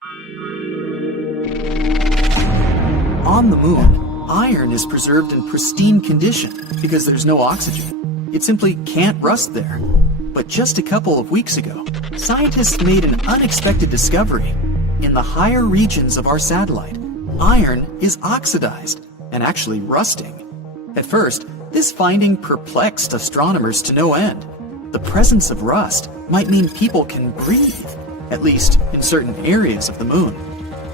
On the moon, iron is preserved in pristine condition because there's no oxygen. It simply can't rust there. But just a couple of weeks ago, scientists made an unexpected discovery. In the higher regions of our satellite, iron is oxidized and actually rusting. At first, this finding perplexed astronomers to no end. The presence of rust might mean people can breathe, at least in certain areas of the moon.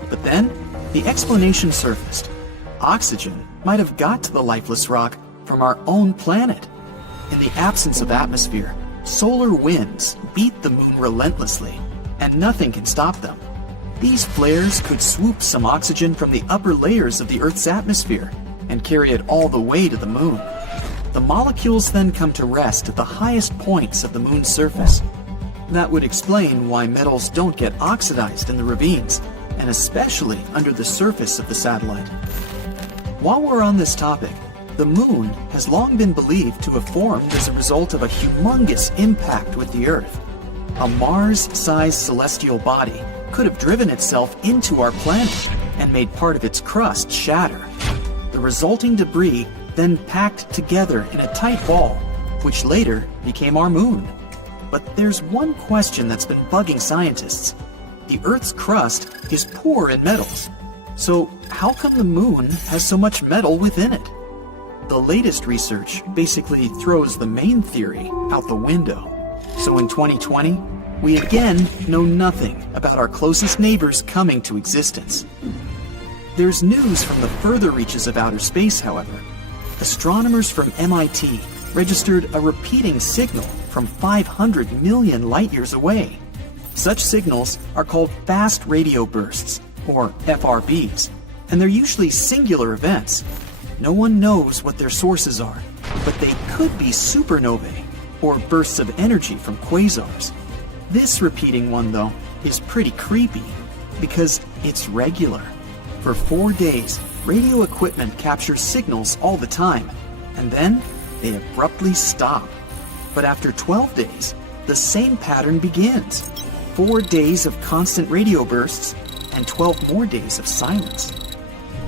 But then, the explanation surfaced. Oxygen might have got to the lifeless rock from our own planet. In the absence of atmosphere, solar winds beat the moon relentlessly, and nothing can stop them. These flares could swoop some oxygen from the upper layers of the Earth's atmosphere and carry it all the way to the moon. The molecules then come to rest at the highest points of the moon's surface. That would explain why metals don't get oxidized in the ravines, and especially under the surface of the satellite. While we're on this topic, the moon has long been believed to have formed as a result of a humongous impact with the Earth. A Mars-sized celestial body could have driven itself into our planet and made part of its crust shatter. The resulting debris then packed together in a tight ball, which later became our moon. But there's one question that's been bugging scientists. The Earth's crust is poor in metals. So how come the moon has so much metal within it? The latest research basically throws the main theory out the window. So in 2020, we again know nothing about our closest neighbors coming to existence. There's news from the further reaches of outer space, however. Astronomers from MIT registered a repeating signal from 500 million light-years away. Such signals are called fast radio bursts, or FRBs, and they're usually singular events. No one knows what their sources are, but they could be supernovae, or bursts of energy from quasars. This repeating one, though, is pretty creepy, because it's regular. For 4 days, radio equipment captures signals all the time, and then they abruptly stop. But after 12 days, the same pattern begins. 4 days of constant radio bursts, and 12 more days of silence.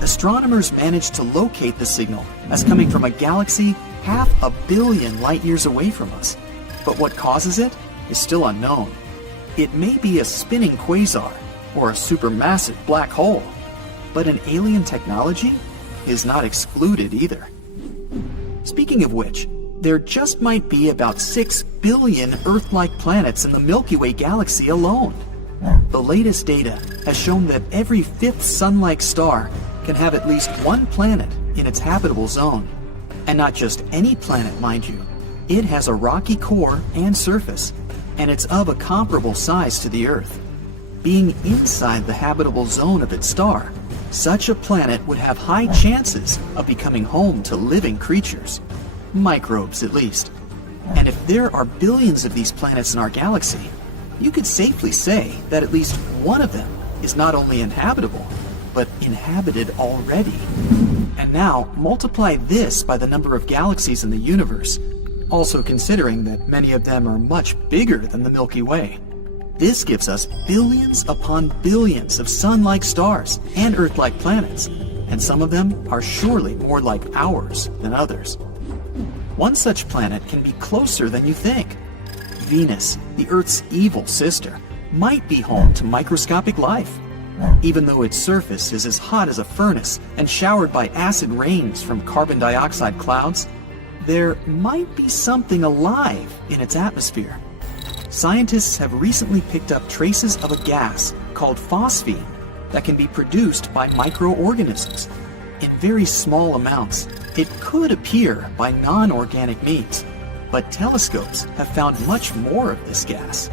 Astronomers managed to locate the signal as coming from a galaxy 500 million light-years away from us. But what causes it is still unknown. It may be a spinning quasar or a supermassive black hole, but an alien technology is not excluded either. Speaking of which, there just might be about 6 billion Earth-like planets in the Milky Way galaxy alone. The latest data has shown that every fifth Sun-like star can have at least one planet in its habitable zone. And not just any planet, mind you. It has a rocky core and surface, and it's of a comparable size to the Earth. Being inside the habitable zone of its star, such a planet would have high chances of becoming home to living creatures. Microbes, at least. And if there are billions of these planets in our galaxy, you could safely say that at least one of them is not only inhabitable, but inhabited already. And now, multiply this by the number of galaxies in the universe, also considering that many of them are much bigger than the Milky Way. This gives us billions upon billions of Sun-like stars and Earth-like planets, and some of them are surely more like ours than others. One such planet can be closer than you think. Venus, the Earth's evil sister, might be home to microscopic life. Even though its surface is as hot as a furnace and showered by acid rains from carbon dioxide clouds, there might be something alive in its atmosphere. Scientists have recently picked up traces of a gas called phosphine that can be produced by microorganisms. In very small amounts, it could appear by non-organic means, but telescopes have found much more of this gas.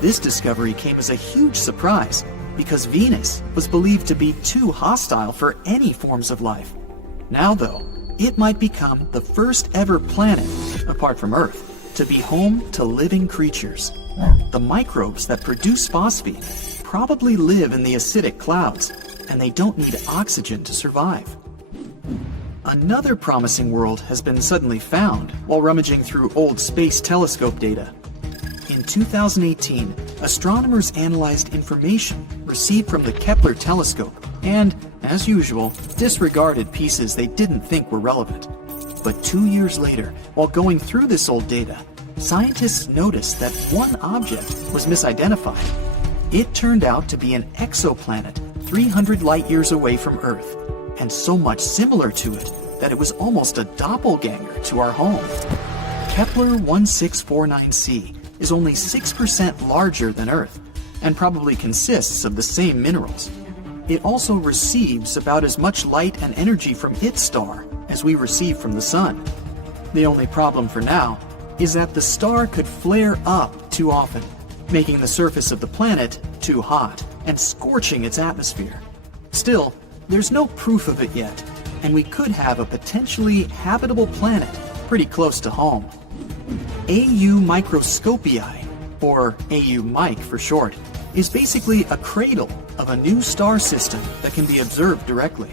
This discovery came as a huge surprise because Venus was believed to be too hostile for any forms of life. Now, though, it might become the first ever planet, apart from Earth, to be home to living creatures. The microbes that produce phosphine probably live in the acidic clouds, and they don't need oxygen to survive. Another promising world has been suddenly found while rummaging through old space telescope data. In 2018, astronomers analyzed information received from the Kepler telescope and, as usual, disregarded pieces they didn't think were relevant. But 2 years later, while going through this old data, scientists noticed that one object was misidentified. It turned out to be an exoplanet 300 light-years away from Earth, and so much similar to it that it was almost a doppelganger to our home. Kepler 1649c is only 6% larger than Earth, and probably consists of the same minerals. It also receives about as much light and energy from its star as we receive from the Sun. The only problem for now is that the star could flare up too often, making the surface of the planet too hot and scorching its atmosphere. Still, there's no proof of it yet, and we could have a potentially habitable planet pretty close to home. AU Microscopii, or AU Mike for short, is basically a cradle of a new star system that can be observed directly.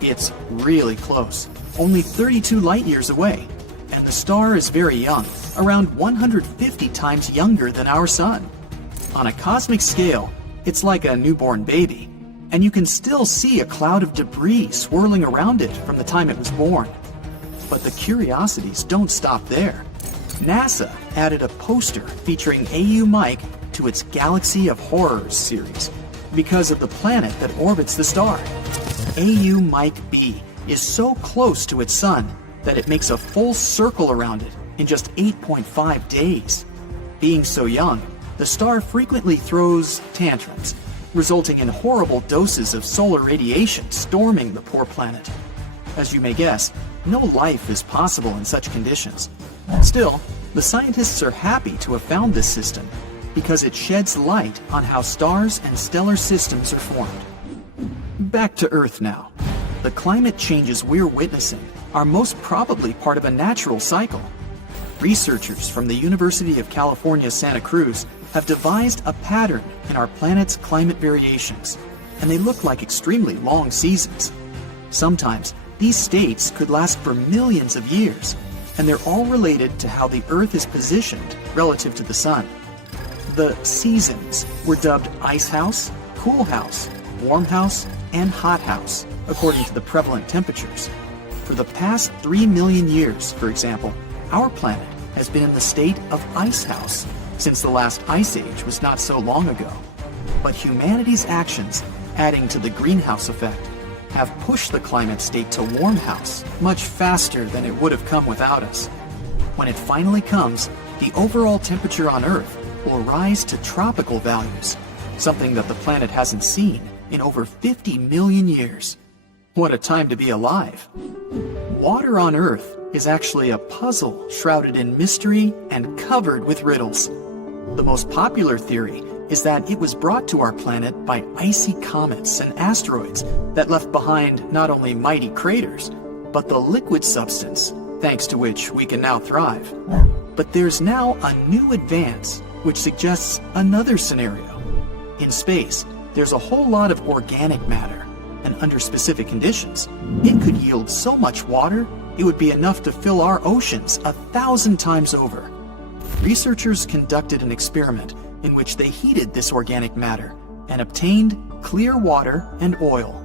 It's really close, only 32 light-years away, and the star is very young, around 150 times younger than our Sun. On a cosmic scale, it's like a newborn baby, and you can still see a cloud of debris swirling around it from the time it was born. But the curiosities don't stop there. NASA added a poster featuring AU Mike to its Galaxy of Horrors series because of the planet that orbits the star. AU Mike B is so close to its Sun that it makes a full circle around it in just 8.5 days. Being so young, the star frequently throws tantrums, resulting in horrible doses of solar radiation storming the poor planet. As you may guess, no life is possible in such conditions. Still, the scientists are happy to have found this system because it sheds light on how stars and stellar systems are formed. Back to Earth now. The climate changes we're witnessing are most probably part of a natural cycle. Researchers from the University of California, Santa Cruz have devised a pattern in our planet's climate variations, and they look like extremely long seasons. Sometimes, these states could last for millions of years, and they're all related to how the Earth is positioned relative to the Sun. The seasons were dubbed Ice House, Cool House, Warm House, and Hot House, according to the prevalent temperatures. For the past 3 million years, for example, our planet has been in the state of Ice House since the last ice age was not so long ago. But humanity's actions, adding to the greenhouse effect, have pushed the climate state to Warm House much faster than it would have come without us. When it finally comes, the overall temperature on Earth will rise to tropical values, something that the planet hasn't seen in over 50 million years. What a time to be alive! Water on Earth is actually a puzzle shrouded in mystery and covered with riddles. The most popular theory is that it was brought to our planet by icy comets and asteroids that left behind not only mighty craters, but the liquid substance, thanks to which we can now thrive. But there's now a new advance which suggests another scenario. In space, there's a whole lot of organic matter, and under specific conditions, it could yield so much water it would be enough to fill our oceans 1,000 times over. Researchers conducted an experiment in which they heated this organic matter and obtained clear water and oil.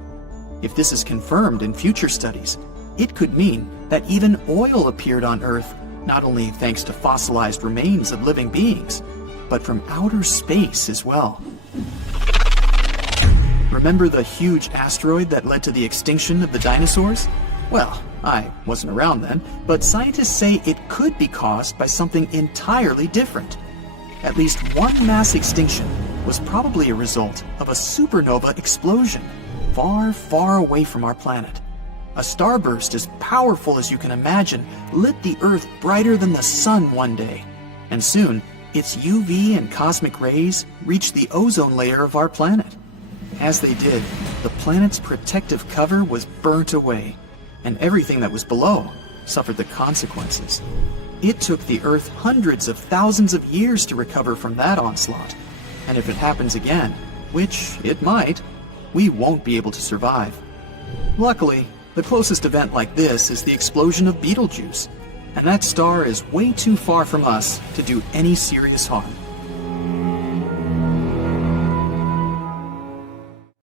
If this is confirmed in future studies, it could mean that even oil appeared on Earth, not only thanks to fossilized remains of living beings, but from outer space as well. Remember the huge asteroid that led to the extinction of the dinosaurs? Well, I wasn't around then, but scientists say it could be caused by something entirely different. At least one mass extinction was probably a result of a supernova explosion far, far away from our planet. A starburst as powerful as you can imagine lit the Earth brighter than the Sun one day, and soon its UV and cosmic rays reached the ozone layer of our planet. As they did, the planet's protective cover was burnt away, and everything that was below suffered the consequences. It took the Earth hundreds of thousands of years to recover from that onslaught, and if it happens again, which it might, we won't be able to survive. Luckily, the closest event like this is the explosion of Betelgeuse, and that star is way too far from us to do any serious harm.